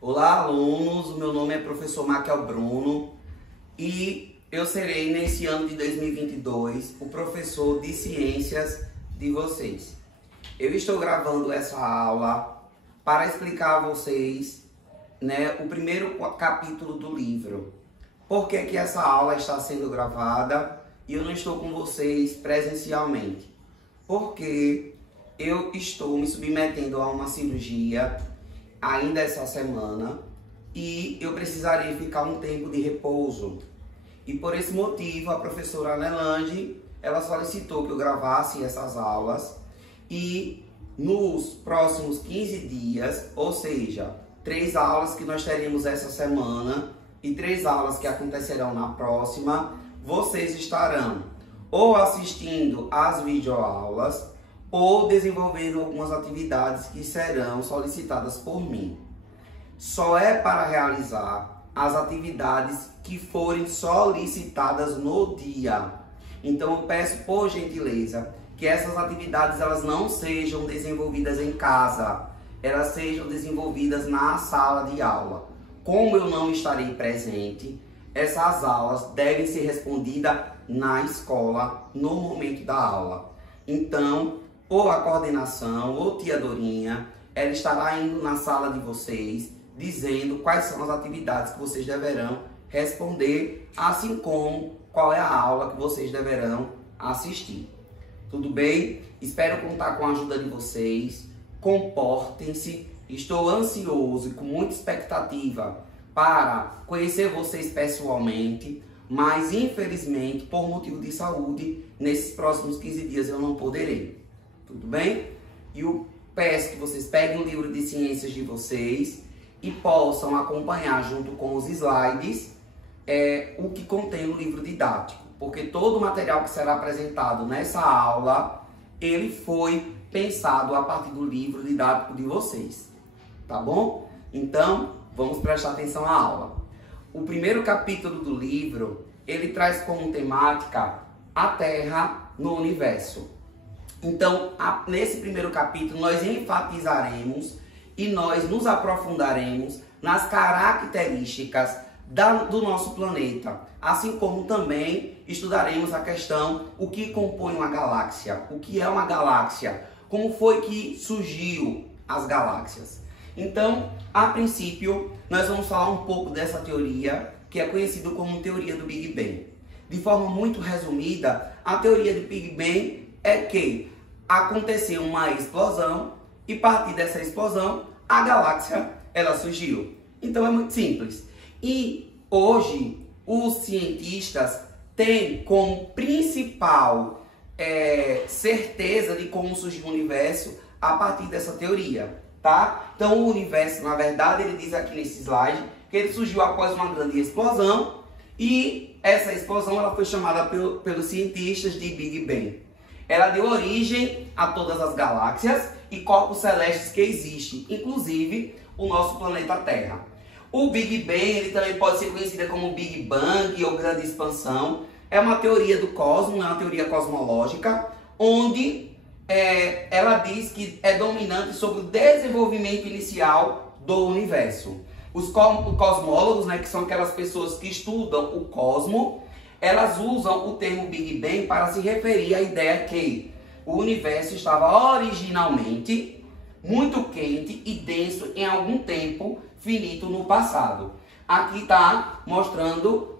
Olá, alunos! O meu nome é professor Maquiel Bruno e eu serei, nesse ano de 2022, o professor de ciências de vocês. Eu estou gravando essa aula para explicar a vocês, o primeiro capítulo do livro. Por que que essa aula está sendo gravada e eu não estou com vocês presencialmente? Porque eu estou me submetendo a uma cirurgia ainda essa semana e eu precisaria ficar um tempo de repouso. E por esse motivo a professora Nelande, ela solicitou que eu gravasse essas aulas e nos próximos 15 dias, ou seja, 3 aulas que nós teremos essa semana e 3 aulas que acontecerão na próxima, vocês estarão ou assistindo às videoaulas ou desenvolvendo algumas atividades que serão solicitadas por mim. Só é para realizar as atividades que forem solicitadas no dia. Então eu peço por gentileza que essas atividades elas não sejam desenvolvidas em casa, elas sejam desenvolvidas na sala de aula. Como eu não estarei presente, essas aulas devem ser respondidas na escola no momento da aula. Então, ou a coordenação, ou tia Dorinha, ela estará indo na sala de vocês, dizendo quais são as atividades que vocês deverão responder, assim como qual é a aula que vocês deverão assistir. Tudo bem? Espero contar com a ajuda de vocês. Comportem-se. Estou ansioso e com muita expectativa para conhecer vocês pessoalmente, mas infelizmente, por motivo de saúde, nesses próximos 15 dias eu não poderei. Tudo bem? E eu peço que vocês peguem o livro de ciências de vocês e possam acompanhar junto com os slides o que contém no livro didático. Porque todo o material que será apresentado nessa aula, ele foi pensado a partir do livro didático de vocês. Tá bom? Então, vamos prestar atenção à aula. O primeiro capítulo do livro, ele traz como temática a Terra no Universo. Então, nesse primeiro capítulo, nós enfatizaremos e nós nos aprofundaremos nas características do nosso planeta, assim como também estudaremos a questão o que compõe uma galáxia, o que é uma galáxia, como foi que surgiu as galáxias. Então, a princípio, nós vamos falar um pouco dessa teoria, que é conhecida como teoria do Big Bang. De forma muito resumida, a teoria do Big Bang é que aconteceu uma explosão e a partir dessa explosão a galáxia ela surgiu. Então é muito simples. E hoje os cientistas têm como principal certeza de como surgiu o universo a partir dessa teoria, tá? Então o universo, na verdade, ele diz aqui nesse slide que ele surgiu após uma grande explosão e essa explosão ela foi chamada pelos cientistas de Big Bang. Ela deu origem a todas as galáxias e corpos celestes que existem, inclusive o nosso planeta Terra. O Big Bang ele também pode ser conhecido como Big Bang ou Grande Expansão. É uma teoria do cosmos, é uma teoria cosmológica, onde ela diz que é dominante sobre o desenvolvimento inicial do universo. Os cosmólogos, que são aquelas pessoas que estudam o cosmos, elas usam o termo Big Bang para se referir à ideia que o universo estava originalmente muito quente e denso em algum tempo finito no passado. Aqui está mostrando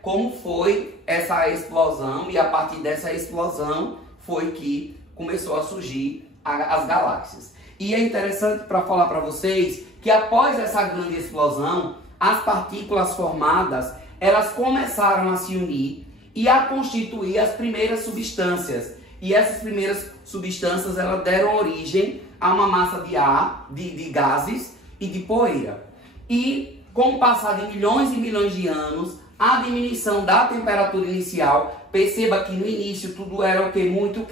como foi essa explosão e a partir dessa explosão foi que começou a surgir as galáxias. E é interessante para falar para vocês que após essa grande explosão, as partículas formadas elas começaram a se unir e a constituir as primeiras substâncias. E essas primeiras substâncias elas deram origem a uma massa de ar, de gases e de poeira. E com o passar de milhões e milhões de anos, a diminuição da temperatura inicial, perceba que no início tudo era muito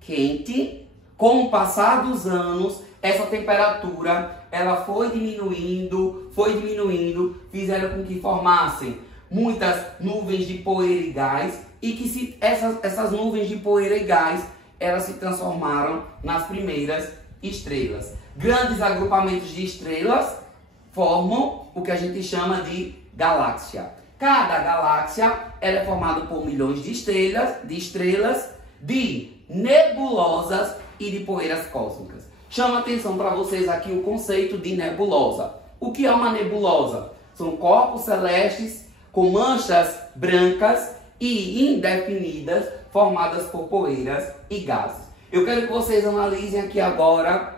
quente. Com o passar dos anos, essa temperatura ela foi diminuindo, fizeram com que formassem muitas nuvens de poeira e gás e que essas nuvens de poeira e gás elas se transformaram nas primeiras estrelas. Grandes agrupamentos de estrelas formam o que a gente chama de galáxia. Cada galáxia ela é formada por milhões de estrelas, de nebulosas e de poeiras cósmicas. Chama atenção para vocês aqui o conceito de nebulosa. O que é uma nebulosa? São corpos celestes com manchas brancas e indefinidas formadas por poeiras e gases. Eu quero que vocês analisem aqui agora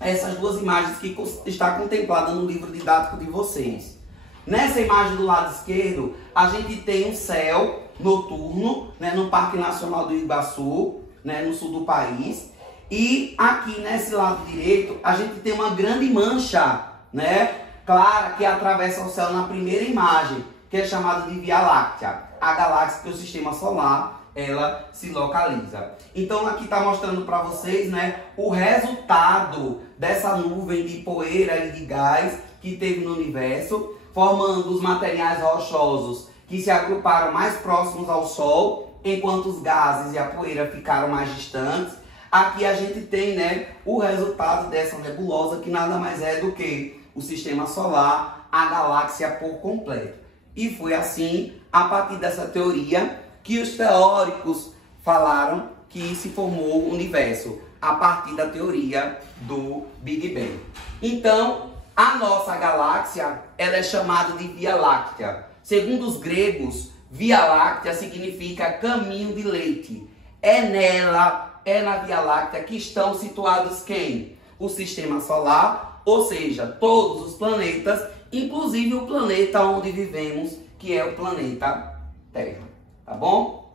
essas duas imagens que está contemplada no livro didático de vocês. Nessa imagem do lado esquerdo, a gente tem um céu noturno, né, no Parque Nacional do Iguaçu, né, no sul do país. E aqui nesse lado direito, a gente tem uma grande mancha, né, clara que atravessa o céu na primeira imagem, que é chamada de Via Láctea, a galáxia que o Sistema Solar ela se localiza. Então aqui está mostrando para vocês, né, o resultado dessa nuvem de poeira e de gás que teve no universo, formando os materiais rochosos que se agruparam mais próximos ao Sol, enquanto os gases e a poeira ficaram mais distantes. Aqui a gente tem, né, o resultado dessa nebulosa, que nada mais é do que o Sistema Solar, a galáxia por completo. E foi assim, a partir dessa teoria, que os teóricos falaram que se formou o universo, a partir da teoria do Big Bang. Então, a nossa galáxia ela é chamada de Via Láctea. Segundo os gregos, Via Láctea significa caminho de leite. É nela, é na Via Láctea que estão situados quem? O Sistema Solar, ou seja, todos os planetas, inclusive o planeta onde vivemos, que é o planeta Terra. Tá bom?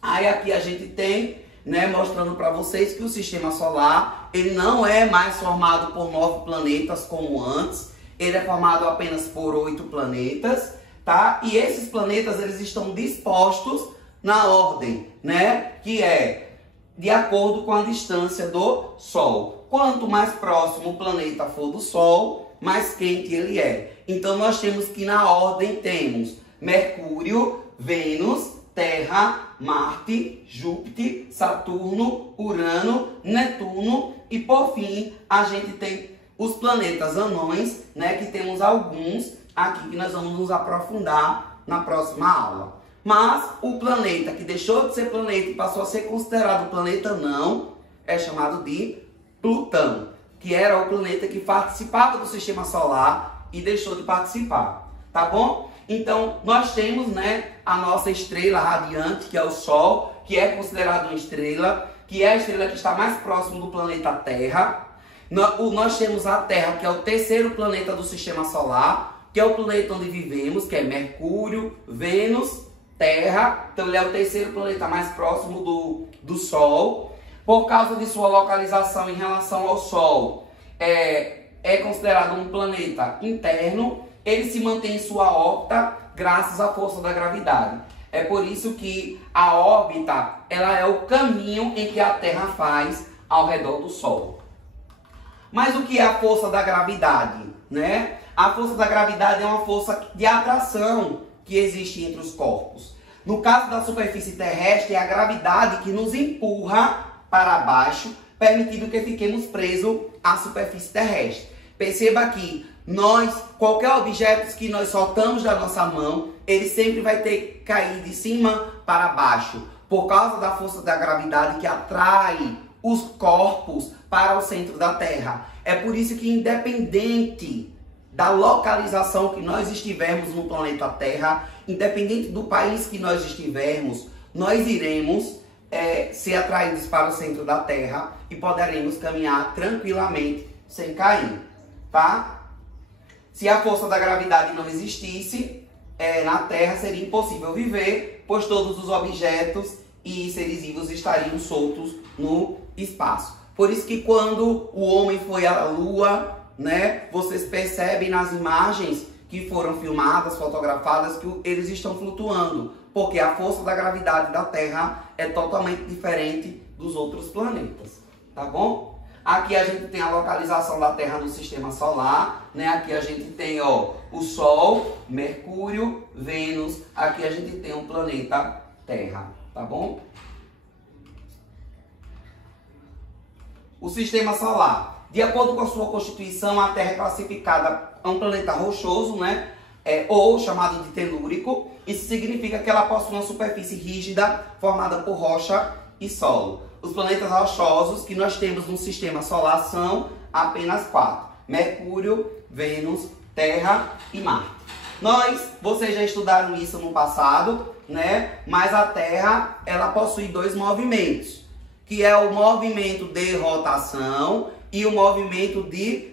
Aí aqui a gente tem, né, mostrando para vocês que o Sistema Solar, ele não é mais formado por 9 planetas como antes. Ele é formado apenas por 8 planetas, tá? E esses planetas, eles estão dispostos na ordem, né, que é de acordo com a distância do Sol. Quanto mais próximo o planeta for do Sol, mais quente ele é. Então nós temos que na ordem temos Mercúrio, Vênus, Terra, Marte, Júpiter, Saturno, Urano, Netuno e por fim a gente tem os planetas anões, né, que temos alguns aqui que nós vamos nos aprofundar na próxima aula. Mas o planeta que deixou de ser planeta e passou a ser considerado planeta anão é chamado de Plutão, que era o planeta que participava do Sistema Solar e deixou de participar, tá bom? Então, nós temos, né, a nossa estrela radiante, que é o Sol, que é considerado uma estrela, que é a estrela que está mais próximo do planeta Terra. Nós temos a Terra, que é o terceiro planeta do Sistema Solar, que é o planeta onde vivemos, que é Mercúrio, Vênus, Terra. Então, ele é o terceiro planeta mais próximo do Sol. Por causa de sua localização em relação ao Sol, é considerado um planeta interno. Ele se mantém em sua órbita graças à força da gravidade. É por isso que a órbita ela é o caminho em que a Terra faz ao redor do Sol. Mas o que é a força da gravidade, né? A força da gravidade é uma força de atração que existe entre os corpos. No caso da superfície terrestre, é a gravidade que nos empurra para baixo, permitindo que fiquemos presos à superfície terrestre. Perceba que qualquer objeto que nós soltamos da nossa mão, ele sempre vai ter que cair de cima para baixo, por causa da força da gravidade que atrai os corpos para o centro da Terra. É por isso que, independente da localização que nós estivermos no planeta Terra, independente do país que nós estivermos, nós iremos ser atraídos para o centro da Terra e poderemos caminhar tranquilamente sem cair, tá? Se a força da gravidade não existisse, na Terra seria impossível viver, pois todos os objetos e seres vivos estariam soltos no espaço. Por isso que quando o homem foi à Lua, né, vocês percebem nas imagens que foram filmadas, fotografadas, que eles estão flutuando, porque a força da gravidade da Terra é totalmente diferente dos outros planetas, tá bom? Aqui a gente tem a localização da Terra no Sistema Solar, né? Aqui a gente tem, ó, o Sol, Mercúrio, Vênus. Aqui a gente tem o planeta Terra, tá bom? O Sistema Solar De acordo com a sua constituição, a Terra é classificada a um planeta rochoso, né? Ou chamado de telúrico. Isso significa que ela possui uma superfície rígida formada por rocha e solo. Os planetas rochosos que nós temos no sistema solar são apenas 4. Mercúrio, Vênus, Terra e Marte. Vocês já estudaram isso no passado, né? Mas a Terra, ela possui 2 movimentos, que é o movimento de rotação e o movimento de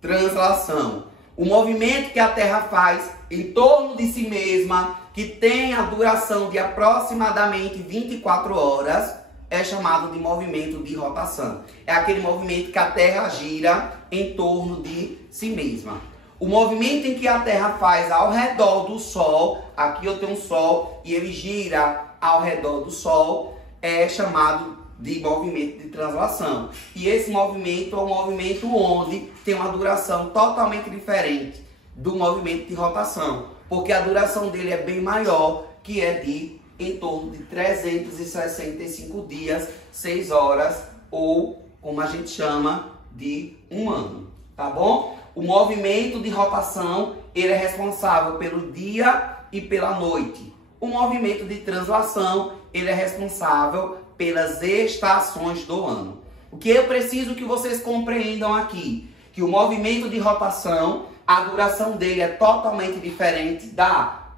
translação. O movimento que a Terra faz em torno de si mesma, que tem a duração de aproximadamente 24 horas, é chamado de movimento de rotação. É aquele movimento que a Terra gira em torno de si mesma. O movimento em que a Terra faz ao redor do Sol, aqui eu tenho um Sol e ele gira ao redor do Sol, é chamado de movimento de translação. E esse movimento é um movimento onde tem uma duração totalmente diferente do movimento de rotação, porque a duração dele é bem maior, que é de em torno de 365 dias, 6 horas, ou como a gente chama de um ano, tá bom? O movimento de rotação, ele é responsável pelo dia e pela noite. O movimento de translação, ele é responsável pelas estações do ano. O que eu preciso que vocês compreendam aqui, que o movimento de rotação, a duração dele é totalmente diferente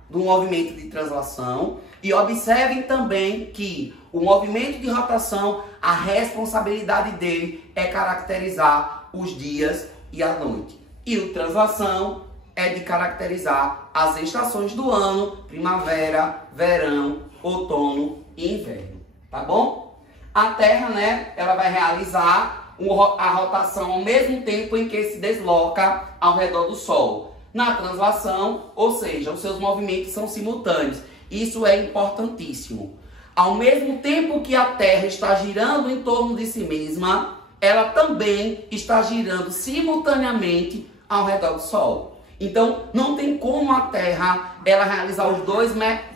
do movimento de translação. E observem também que o movimento de rotação, a responsabilidade dele é caracterizar os dias e a noite. E o translação é de caracterizar as estações do ano, primavera, verão, outono e inverno, tá bom? A Terra, né, ela vai realizar a rotação ao mesmo tempo em que se desloca ao redor do Sol. Na translação, ou seja, os seus movimentos são simultâneos. Isso é importantíssimo. Ao mesmo tempo que a Terra está girando em torno de si mesma, ela também está girando simultaneamente ao redor do Sol. Então, não tem como a Terra ela realizar os 2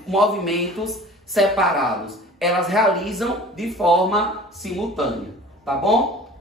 movimentos separados. Elas realizam de forma simultânea, tá bom?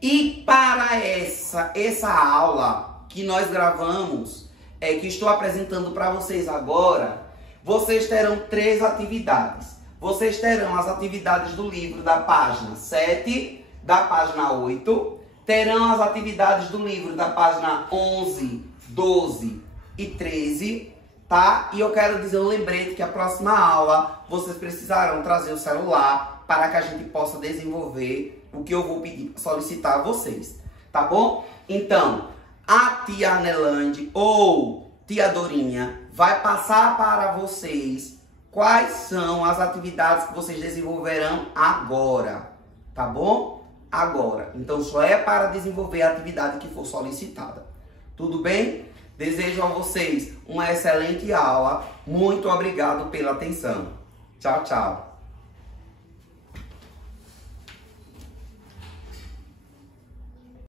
E para essa aula que nós gravamos, que estou apresentando para vocês agora, vocês terão 3 atividades. Vocês terão as atividades do livro da página 7, da página 8. Terão as atividades do livro da página 11, 12 e 13, tá? E eu quero dizer um lembrete que a próxima aula vocês precisarão trazer o celular para que a gente possa desenvolver o que eu vou pedir, solicitar a vocês, tá bom? Então, a tia Anelande ou tia Dorinha vai passar para vocês quais são as atividades que vocês desenvolverão agora, tá bom? Agora. Então, só é para desenvolver a atividade que for solicitada. Tudo bem? Desejo a vocês uma excelente aula. Muito obrigado pela atenção. Tchau, tchau.